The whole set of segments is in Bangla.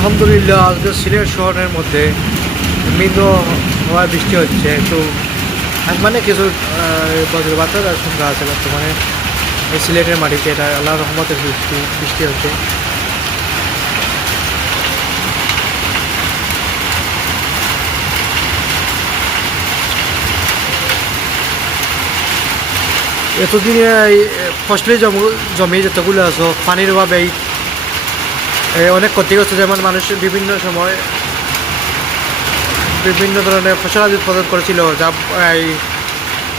আলহামদুলিল্লাহ আজকে সিলেট শহরের মধ্যে মৃদু হওয়া বৃষ্টি হচ্ছে একটু মানে কিছু বজ্রপাত আশঙ্কা আছে বর্তমানে এই সিলেটের মাটিতে। এটা আল্লাহ রহমতের বৃষ্টি বৃষ্টি হচ্ছে। এতদিনে এই ফসলি জমি যতগুলো আছে পানির অভাবেই অনেক ক্ষতিগ্রস্ত, যেমন মানুষ বিভিন্ন সময় বিভিন্ন ধরনের ফসলাদি উৎপাদন করেছিল, যা এই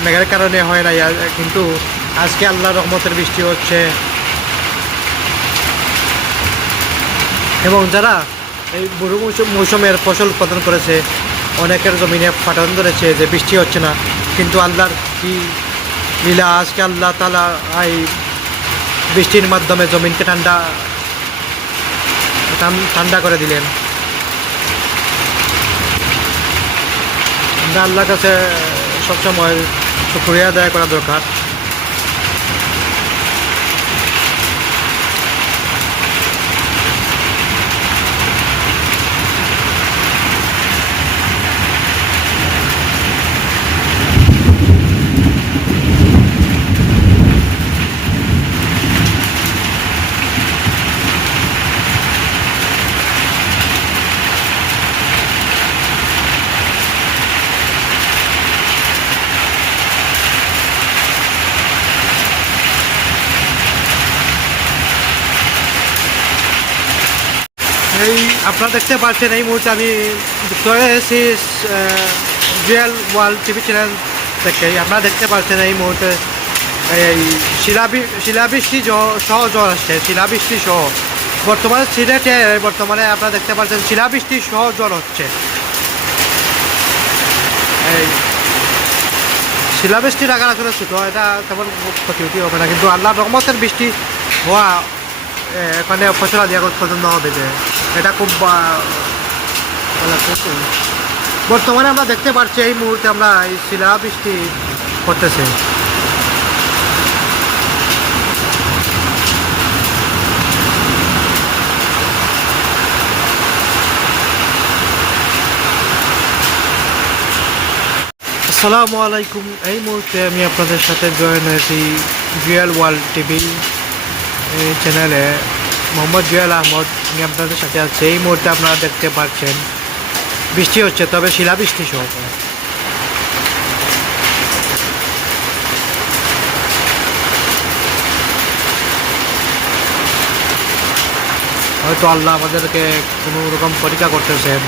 মেঘের কারণে হয় না। কিন্তু আজকে আল্লাহ রহমতের বৃষ্টি হচ্ছে এবং যারা এই বুড়ো মৌসুমের ফসল উৎপাদন করেছে অনেকের জমিনে ফাটন ধরেছে যে বৃষ্টি হচ্ছে না, কিন্তু আল্লাহর কি লীলা, আজকে আল্লাহ তাআলা এই বৃষ্টির মাধ্যমে জমিনকে ঠান্ডা করে দিলেন। আমরা আল্লাহর কাছে সবসময় শুকরিয়া আদায় করা দরকার। এই আপনারা দেখতে পাচ্ছেন এই মুহূর্তে আমি যুক্ত হয়েছি জুয়েল ওয়ার্ল্ড টিভি চ্যানেল থেকে। আপনারা দেখতে পাচ্ছেন এই মুহূর্তে এই শিলাবৃষ্টি সহ জ্বর আসছে, শিলাবৃষ্টি সহ বর্তমানে সিলেটে বর্তমানে আপনারা দেখতে পাচ্ছেন শিলাবৃষ্টি সহ জ্বর হচ্ছে। এই শিলাবৃষ্টির আকার আসলে ছোটো, এটা তেমন ক্ষতি হবে না, কিন্তু আল্লাহ রহমতের বৃষ্টি হওয়া এখানে ফসল দিয়ে উৎপাদন হবে যে এটা খুব বর্তমানে আমরা দেখতে পাচ্ছি এই মুহূর্তে আমরা এই শিলাবৃষ্টি করতেছে। আসসালামু আলাইকুম। এই মুহূর্তে আমি আপনাদের সাথে জয়েন হয়েছি জুয়েল ওয়ার্ল্ড টিভি চ্যানেলে। মোহাম্মদ জুয়েল আহমদ আমি আপনাদের সাথে আছি। এই মুহূর্তে আপনারা দেখতে পাচ্ছেন বৃষ্টি হচ্ছে, তবে শিলাবৃষ্টি সহ। হয়তো আল্লাহ আমাদেরকে কোনো রকম পরীক্ষা করতেছেন।